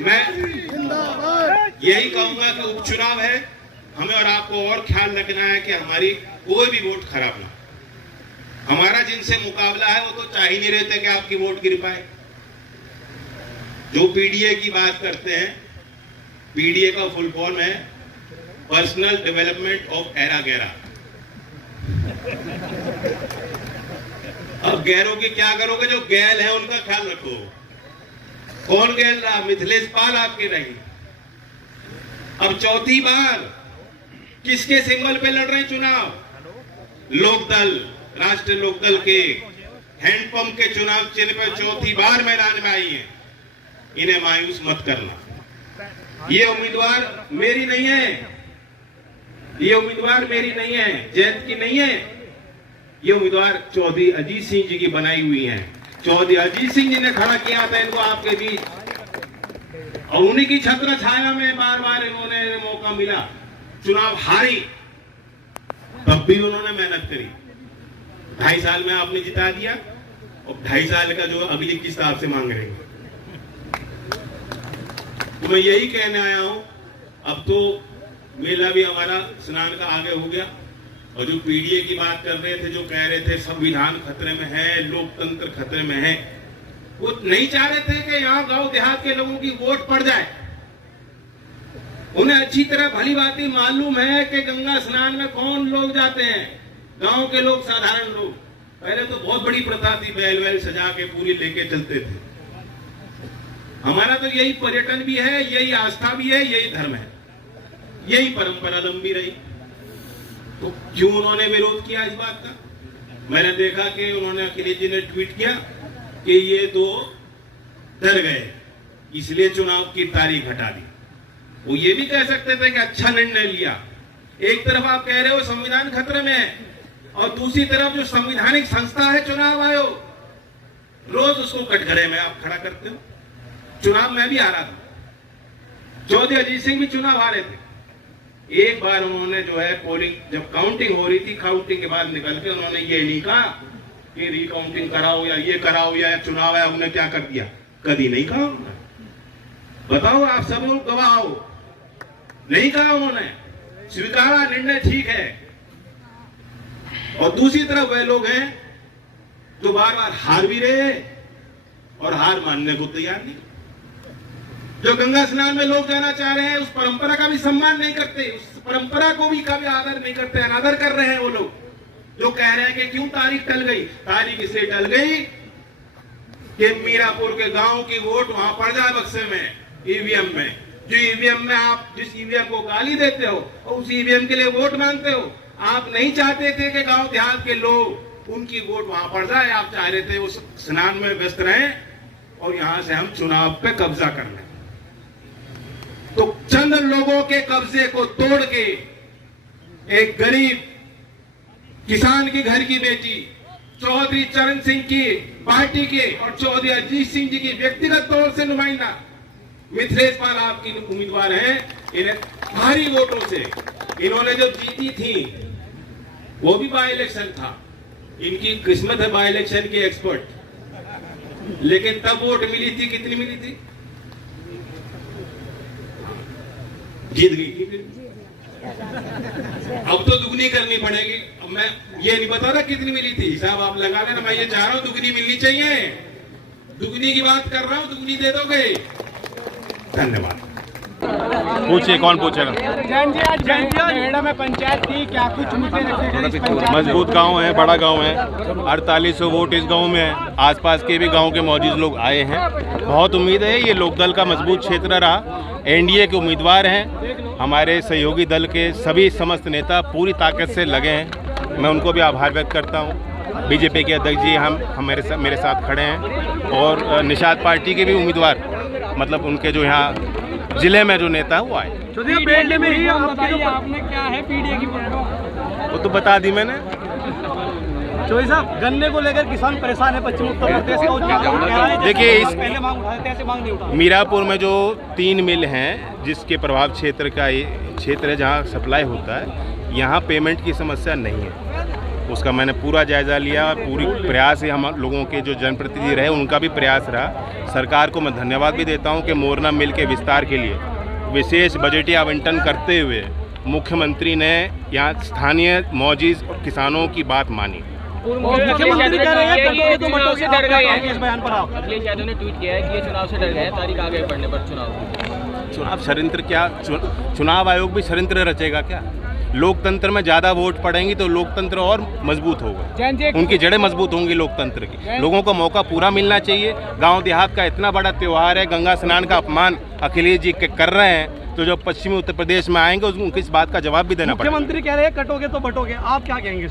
मैं यही कहूंगा कि उपचुनाव है, हमें और आपको और ख्याल रखना है कि हमारी कोई भी वोट खराब ना। हमारा जिनसे मुकाबला है वो तो चाह ही नहीं रहते कि आपकी वोट गिर पाए। जो पीडीए की बात करते हैं, पीडीए का फुल फॉर्म है पर्सनल डेवलपमेंट ऑफ एरा गैरा। अब गैरों की क्या करोगे? जो गैल है उनका ख्याल रखो। कौन गैल रहा? मिथिलेश पाल आपके नहीं। अब चौथी बार किसके सिंबल पे लड़ रहे हैं चुनाव? लोकदल, राष्ट्रीय लोकदल के हैंडपंप के चुनाव चिन्ह पर चौथी बार मैदान में आई है। इन्हें मायूस मत करना। ये उम्मीदवार मेरी नहीं है, ये उम्मीदवार मेरी नहीं है, जयंत की नहीं है। ये उम्मीदवार चौधरी अजीत सिंह जी की बनाई हुई है। चौधरी अजीत सिंह जी ने खड़ा किया था इनको आपके बीच, और उन्हीं की छत्र छाया में बार बार इन्होंने मौका मिला। चुनाव हारी, तब भी उन्होंने मेहनत करी। 2.5 साल में आपने जिता दिया, और 2.5 साल का जो अगली किस्त आपसे मांग रहे हैं। तो मैं यही कहने आया हूं, अब तो मेला भी हमारा स्नान का आगे हो गया। और जो पीडीए की बात कर रहे थे, जो कह रहे थे संविधान खतरे में है, लोकतंत्र खतरे में है, वो नहीं चाह रहे थे कि यहाँ गांव देहात के लोगों की वोट पड़ जाए। उन्हें अच्छी तरह भली भांति मालूम है कि गंगा स्नान में कौन लोग जाते हैं, गांव के लोग, साधारण लोग। पहले तो बहुत बड़ी प्रथा थी, बैल वैल सजा के पूरी लेके चलते थे। हमारा तो यही पर्यटन भी है, यही आस्था भी है, यही धर्म है, यही परंपरा लंबी रही। तो क्यों उन्होंने विरोध किया इस बात का? मैंने देखा कि उन्होंने अखिलेश जी ने ट्वीट किया कि ये तो डर गए, इसलिए चुनाव की तारीख हटा दी। वो ये भी कह सकते थे कि अच्छा निर्णय लिया। एक तरफ आप कह रहे हो संविधान खतरे में है, और दूसरी तरफ जो संवैधानिक संस्था है चुनाव आयोग, रोज उसको कटघरे में आप खड़ा करते हो। चुनाव में भी हारा था, चौधरी अजीत सिंह भी चुनाव हारे थे। एक बार उन्होंने जो है पोलिंग, जब काउंटिंग हो रही थी, काउंटिंग के बाद निकल के उन्होंने ये नहीं कहा कि रिकाउंटिंग कराओ या ये कराओ या चुनाव है हमने क्या कर दिया, कभी नहीं कहा उन्होंने। बताओ, आप सब लोग गवाह हो, नहीं कहा उन्होंने, स्वीकारा निर्णय ठीक है। और दूसरी तरफ वह लोग हैं जो बार बार हार भी रहे और हार मानने को तैयार नहीं। जो गंगा स्नान में लोग जाना चाह रहे हैं, उस परंपरा का भी सम्मान नहीं करते, उस परंपरा को भी कभी आदर नहीं करते, अनादर कर रहे हैं वो लोग जो कह रहे हैं कि क्यों तारीख टल गई। तारीख इसलिए टल गई कि मीरापुर के गांव की वोट वहां पड़ जाए बक्से में, ईवीएम में। जो ईवीएम में आप जिस ईवीएम को गाली देते हो और उस ईवीएम के लिए वोट मांगते हो, आप नहीं चाहते थे कि गांव देहात के लोग उनकी वोट वहां पड़ जाए। आप चाह रहे थे वो स्नान में व्यस्त रहें और यहां से हम चुनाव पे कब्जा कर लें। तो चंद लोगों के कब्जे को तोड़ के एक गरीब किसान के घर की बेटी, चौधरी चरण सिंह की पार्टी के और चौधरी अजीत सिंह जी की व्यक्तिगत तौर से नुमाइंदा मिथिलेश पाल आपकी उम्मीदवार हैं। इन्हें भारी वोटों से इन्होंने जो जीती थी, वो भी बाई इलेक्शन था। इनकी किस्मत है बाई इलेक्शन की एक्सपर्ट। लेकिन तब वोट मिली थी, कितनी मिली थी? जीत गई थी फिर। अब तो दुगनी करनी पड़ेगी। अब मैं ये नहीं बता रहा कितनी मिली थी, हिसाब आप लगा लेना। मैं ये चाह रहा हूं दुगनी मिलनी चाहिए, दुगनी की बात कर रहा हूं, दुगनी दे दोगे। धन्यवाद। पूछिए, कौन पूछेगा? में पंचायत की क्या कुछ मजबूत गांव है, बड़ा गांव है, 4800 वोट इस गांव में है। आसपास के भी गांव के मौजूद लोग आए हैं। बहुत उम्मीद है ये लोकदल का मजबूत क्षेत्र रहा। एनडीए के उम्मीदवार हैं, हमारे सहयोगी दल के सभी समस्त नेता पूरी ताकत से लगे हैं। मैं उनको भी आभार व्यक्त करता हूं। बीजेपी के अध्यक्ष जी मेरे साथ खड़े हैं, और निषाद पार्टी के भी उम्मीदवार, मतलब उनके जो यहाँ जिले में जो नेता है वो आए। में ही आपने क्या है पीडीए की वो तो बता दी मैंने। चौधरी साहब, गन्ने को लेकर किसान परेशान है पश्चिम उत्तर प्रदेश का। देखिए, इस पहले मांग उठाए थे, ऐसे मांग नहीं उठा। मीरापुर में जो 3 मिल हैं, जिसके प्रभाव क्षेत्र का ये क्षेत्र है जहाँ सप्लाई होता है, यहाँ पेमेंट की समस्या नहीं है। उसका मैंने पूरा जायज़ा लिया। पूरी प्रयास है हम लोगों के जो जनप्रतिनिधि रहे उनका भी प्रयास रहा। सरकार को मैं धन्यवाद भी देता हूं कि मोरना मिल के विस्तार के लिए विशेष बजटीय आवंटन करते हुए मुख्यमंत्री ने यहाँ स्थानीय मौजूद किसानों की बात मानी। मुख्यमंत्री कह रहे हैं कटोगे तो बटोगे, आप क्या कहेंगे इस बयान पर आप? अखिलेश यादव ने ट्वीट किया है कि ये चुनाव से डर गए, तारीख आगे बढ़ने पर चुनाव षड्यंत्र क्या? चुनाव आयोग भी षड्यंत्र रचेगा क्या? लोकतंत्र में ज़्यादा वोट पड़ेंगी तो लोकतंत्र और मजबूत होगा, उनकी जड़ें मजबूत होंगी लोकतंत्र की। लोगों को मौका पूरा मिलना चाहिए। गांव देहात का इतना बड़ा त्यौहार है, गंगा स्नान का अपमान अखिलेश जी कर रहे हैं, तो जो पश्चिमी उत्तर प्रदेश में आएंगे उनको इस बात का जवाब भी देना पड़ेगा। मुख्यमंत्री कह रहे हैं कटोगे तो बटोगे, आप क्या कहेंगे?